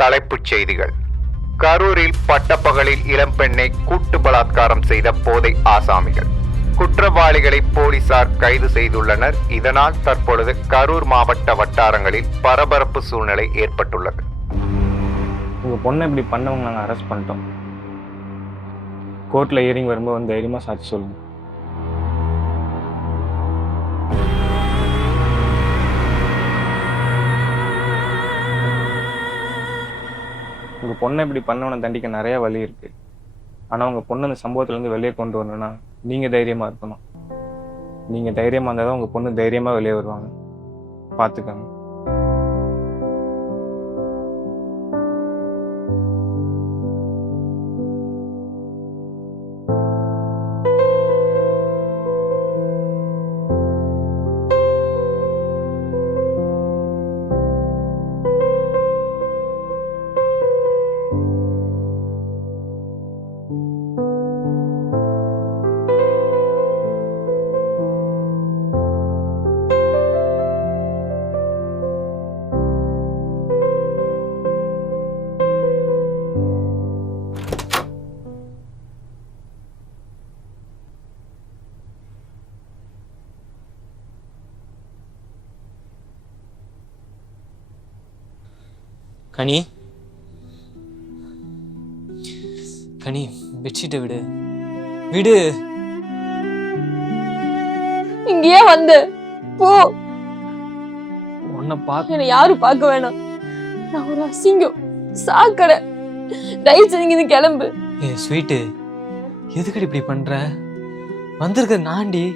தலைப்புச் செய்திகள். கரூரில் பட்டப்பகலில் இளம்பெண்ணை கூட்டு பலாத்காரம் செய்த போதை ஆசாமிகள். குற்றவாளிகளை போலீசார் கைது செய்துள்ளனர். இதனால் தற்பொழுது கரூர் மாவட்ட வட்டாரங்களில் பரபரப்பு சூழ்நிலை ஏற்பட்டுள்ளது. உங்கள் பொண்ணை இப்படி பண்ணவங்க நாங்கள் அரெஸ்ட் பண்ணிட்டோம். கோர்ட்டில் ஹியரிங் வரும்போது வந்து தைரியமாக சாட்சி சொல்லுங்கள் உங்கள் பொண்ணை இப்படி பண்ணவனை தண்டிக்க நிறைய வழி இருக்குது ஆனால் உங்கள் பொண்ணு அந்த சம்பவத்துலேருந்து வெளியே கொண்டு வரணும்னா நீங்கள் தைரியமாக இருக்கணும். நீங்கள் தைரியமாக இருந்தால் தான் உங்கள் பொண்ணு தைரியமாக வெளியே வருவாங்க. பார்த்துக்கோங்க கனி. கனி பெட்ஷீட்டை விடு. விடு. இங்கேயே வந்த. போ. உன்னை பார்க்க என்னை யாரும் பார்க்க வேணாம். நான் ஒரு அசிங்கம். சாக்கடை. தயவு செஞ்சு இங்கிருந்து கிளம்பு. ஏ ஸ்வீட்டு. எதுக்கடி இப்படி பண்ற? வந்திருக்க நாண்டி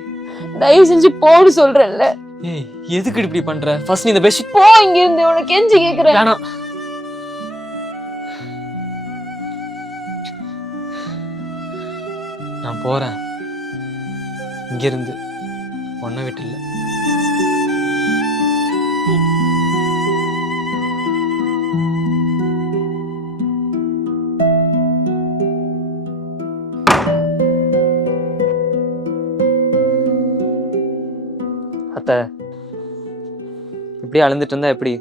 தயவு செஞ்சு போன்னு சொல்றேன்ல. ஏய் எதுக்கடி இப்படி பண்ற? ஃபர்ஸ்ட் நீ இந்த பெட்ஷீட் போ இங்க இருந்து உனக்கு கெஞ்சி கேக்குறேன். வேணாம். நான் போகிறேன் இங்கிருந்து. ஒன்றை விட்டு இல்லை அத்தை இப்படியே அழுந்துட்டு இருந்தா எப்படி?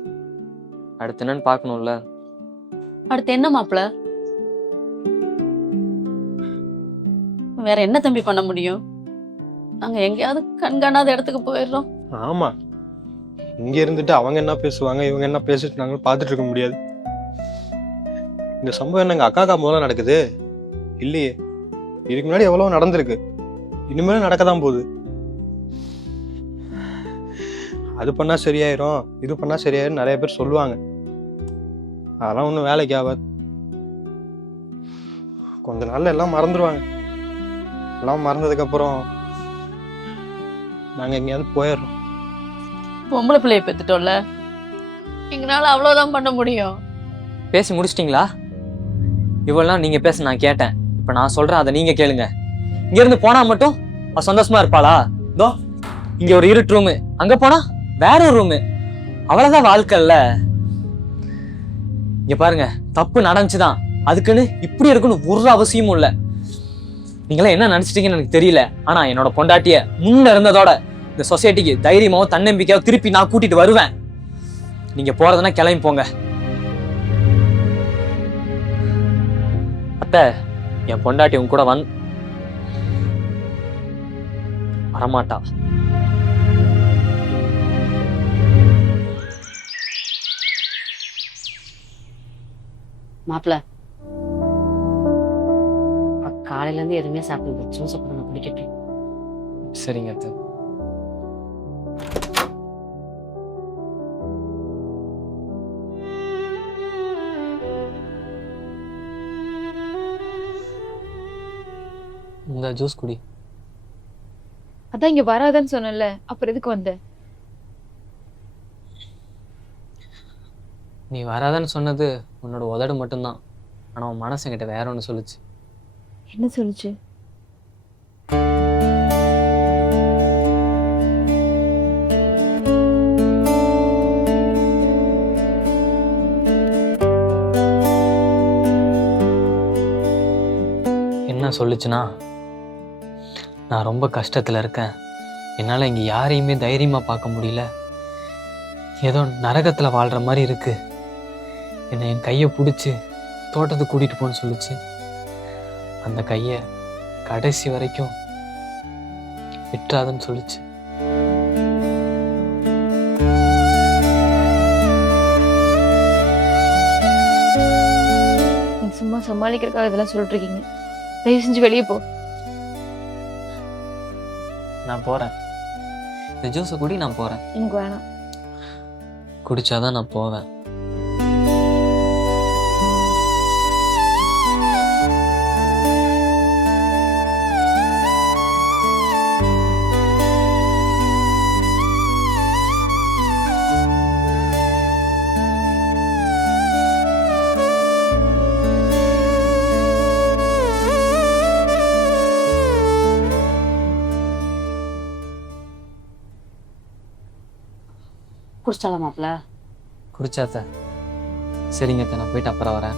அடுத்து என்னன்னு பார்க்கணும்ல. அடுத்து என்ன மாப்பிள? வேற என்ன தம்பி பண்ண முடியும்? நாங்க எங்கேயாவது கண்காணாத இடத்துக்கு போயிடுறோம். ஆமா. இங்க இருந்துட்டு அவங்க என்ன பேசுவாங்க இவங்க என்ன பேசிட்டு நாங்களும் பார்த்துட்டு இருக்க முடியாது. இந்த சம்பவம் என்ன எங்க அக்கா அக்கா நடக்குது? இல்லையே. இதுக்கு முன்னாடி எவ்வளவு நடந்திருக்கு. இனிமேலும் நடக்க தான் போகுது. அது பண்ணா சரியாயிரும் இது பண்ணா சரியாயிரும் நிறைய பேர் சொல்லுவாங்க. அதெல்லாம் ஒன்றும் வேலைக்கு ஆகாது. கொஞ்ச நாள்ல எல்லாம் மறந்துடுவாங்க எல்லாம் மறந்ததுக்கு அப்புறம் நாங்க எங்கேயாவது போயிடுறோம். பொம்பளை பிள்ளைய பெத்துட்டோம்ல. எங்களால அவ்வளவுதான் பண்ண முடியும். பேசி முடிச்சிட்டிங்களா? இவெல்லாம் நீங்க பேச நான் கேட்டேன். இப்ப நான் சொல்றேன் அதை நீங்க கேளுங்க. இங்க இருந்து போனா மட்டும் அவ சந்தோஷமா இருப்பாளா? இதோ இங்க ஒரு இருட்டு ரூமு அங்க போனா வேற ஒரு ரூமு அவ்வளவுதான் வாழ்க்கை இல்ல. இங்க பாருங்க தப்பு நடந்துச்சுதான். அதுக்குன்னு இப்படி இருக்குன்னு ஒரு அவசியமும் இல்ல. நீங்களாம் என்ன நினச்சிட்டீங்கன்னு எனக்கு தெரியல. ஆனால் என்னோட பொண்டாட்டிய முன்ன இருந்ததோட இந்த சொசைட்டிக்கு தைரியமாகவும் தன்னம்பிக்கையாவும் திருப்பி நான் கூட்டிட்டு வருவேன். நீங்கள் போகிறதுனா கிளம்பி போங்க. அத்தை என் பொண்டாட்டி உன் கூட வந் வரமாட்டா. மாப்பிள காலையில இருந்து எதுவுமே சாப்பிடல. ஜூஸ் பண்ண பிடிக்கட்டும் சரிங்க அத்தை. இந்த ஜூஸ் குடி. அதான் இங்க வராதன்னு சொன்னல அப்புறம் எதுக்கு வந்த? நீ வராதன்னு சொன்னது உன்னோட உதடு மட்டும்தான். ஆனா உன் மனசு என்கிட்ட வேற ஒன்று சொல்லுச்சு. என்ன சொல்லுச்சு? என்ன சொல்லுச்சுன்னா நான் ரொம்ப கஷ்டத்தில் இருக்கேன். என்னால் இங்கே யாரையுமே தைரியமாக பார்க்க முடியல. ஏதோ நரகத்தில் வாழ்கிற மாதிரி இருக்குது என்னை என் கையை பிடிச்சி தோட்டத்துக்கு கூட்டிகிட்டு போன்னு சொல்லுச்சு. அந்த கையை கடைசி வரைக்கும் விட்டுறாதுன்னு சொல்லுச்சு. சும்மா சமாளிக்கிறதுக்காக இதெல்லாம் சொல்லிட்டு இருக்கீங்க தயவு செஞ்சு வெளியே போ. நான் போகிறேன் இந்த ஜூஸை குடி நான் போகிறேன் எனக்கு வேணாம். குடிச்சாதான் நான் போவேன். குடிச்சாலா மாப்பிள்ள குடிச்சாத்த சரிங்க அத்தை, நான் போயிட்டு அப்புறம் வரேன்.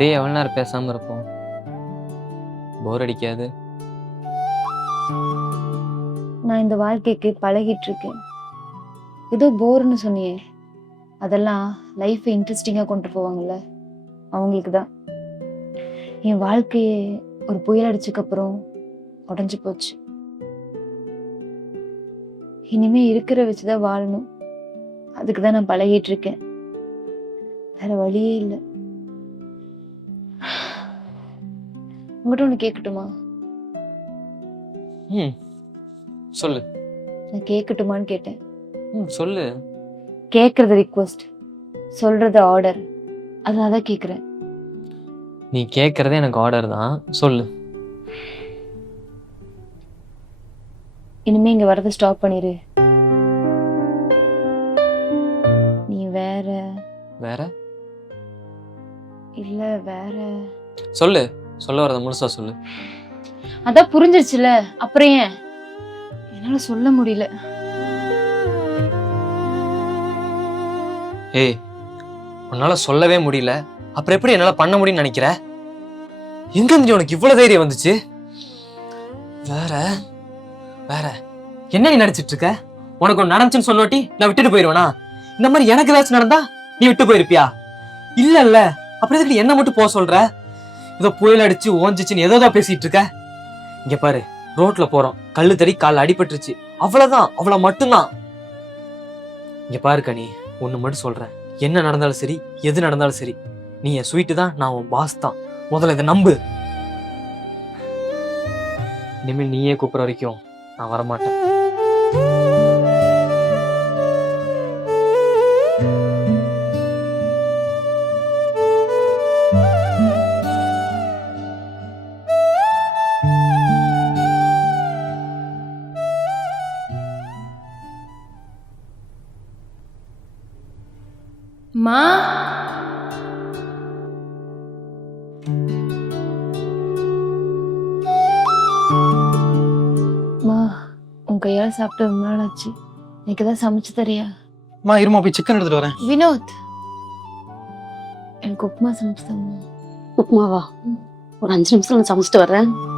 இப்படியே எவ்வளோ நேரம் பேசாமல் இருப்போம்? போர் அடிக்காது. நான் இந்த வாழ்க்கைக்கு பழகிட்டு இருக்கேன். ஏதோ போர்னு சொன்னியே. அதெல்லாம் லைஃப்பை இன்ட்ரெஸ்டிங்காக கொண்டு போவாங்கல்ல? அவங்களுக்கு தான். என் வாழ்க்கையே ஒரு புயல் அடிச்சதுக்கப்புறம் உடஞ்சி போச்சு. இனிமே இருக்கிற வச்சுதான் வாழணும். அதுக்கு தான் நான் பழகிட்டு இருக்கேன். வேற வழியே இல்லை. உங்கள்கிட்ட ஒன்று கேட்கட்டுமா ம். சொல்லு. நான் கேட்கட்டுமான்னு கேட்டேன். ம் சொல்லு. கேட்கறது ரிக்வஸ்ட் சொல்றது ஆர்டர் அதனால தான் கேட்குறேன் நீ கேட்குறதே எனக்கு ஆர்டர் தான். சொல்லு. இனிமே இங்க வரதை ஸ்டாப் பண்ணிரு. சொல்லு சொல்ல வரத முழுசா சொல்லு. அதான் புரிஞ்சிருச்சுல அப்புறம் ஏன்? என்னால சொல்ல முடியல. ஏய் உன்னால சொல்லவே முடியல. அப்புறம் எப்படி என்னால பண்ண முடியும்னு நினைக்கிற? எங்க இருந்து உனக்கு இவ்வளவு தைரியம் வந்துச்சு? வேற வேற. என்ன நீ நடிச்சிட்டு இருக்க? உனக்கு ஒன்று நடந்துச்சுன்னு சொன்னோட்டி நான் விட்டுட்டு போயிருவேனா? இந்த மாதிரி எனக்கு ஏதாச்சும் நடந்தா நீ விட்டு போயிருப்பியா? இல்ல இல்ல எதுக்கு நீ என்ன மட்டும் போக சொல்ற? ஏதோ புயல் அடிச்சு ஓஞ்சிச்சுன்னு ஏதோ தான் பேசிட்டு இருக்க? இங்க பாரு ரோட்ல போறோம். கல்லு தடி கால் அடிபட்டுருச்சு. அவ்வளவுதான் அவ்வளவு மட்டும்தான். இங்க பாரு கனி ஒண்ணு மட்டும் சொல்றேன். என்ன நடந்தாலும் சரி எது நடந்தாலும் சரி நீ என் ஸ்வீட்டு தான் நான் உன் பாஸ் தான். முதல்ல இதை நம்பு. இனிமேல் நீயே கூப்பிட்ற வரைக்கும் நான் வரமாட்டேன். மா. மா உன் கையால சாப்பிட்டு ரொம்ப நாள் ஆச்சு. எனக்கு ஏதாவது சமைச்சு தரியா? அம்மா இருமா போய் சிக்கன் எடுத்துட்டு வரேன். வினோத். எனக்கு உப்புமா சமைச்சு தாம்மா. உப்புமாவா? ஒரு அஞ்சு நிமிஷம் நான் சமைச்சிட்டு வர்றேன்.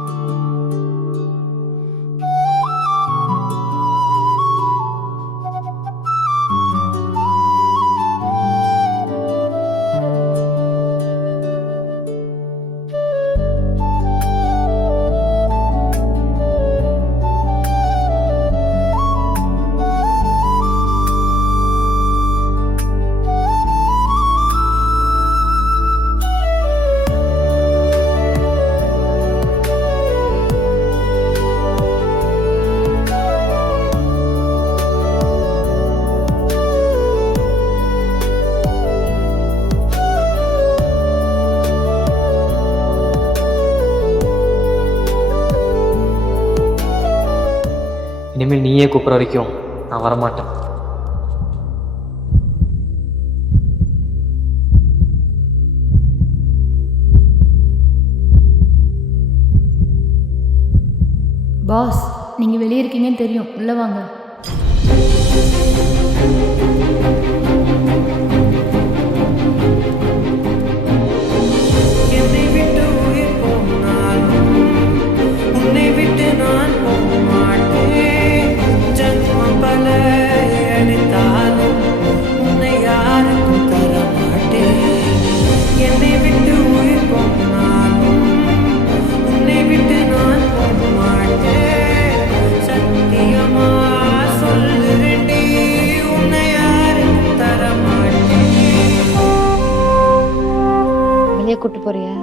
நீயே கூப்பிட்ற வரைக்கும் நான் வரமாட்டேன். பாஸ் நீங்கள் வெளியே இருக்கீங்கன்னு தெரியும். உள்ளே வாங்க. கூப்பிட்டு போறியா?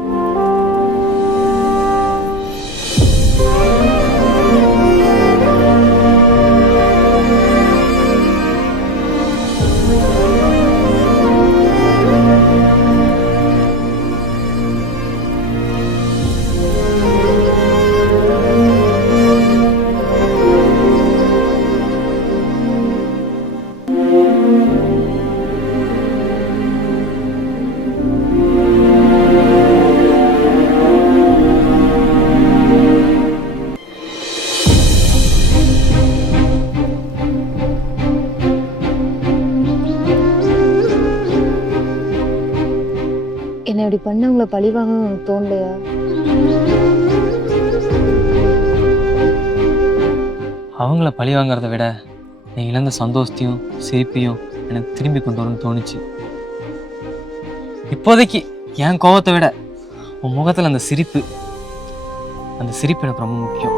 என்னை இப்படி பண்ணவங்கள பழி உனக்கு தோணலையா? அவங்கள பழி வாங்குறத விட நீ இழந்த சந்தோஷத்தையும் சிரிப்பையும் எனக்கு திரும்பி கொண்டு வரும்னு தோணுச்சு. இப்போதைக்கு என் கோவத்தை விட உன் முகத்தில் அந்த சிரிப்பு அந்த சிரிப்பு எனக்கு ரொம்ப முக்கியம்.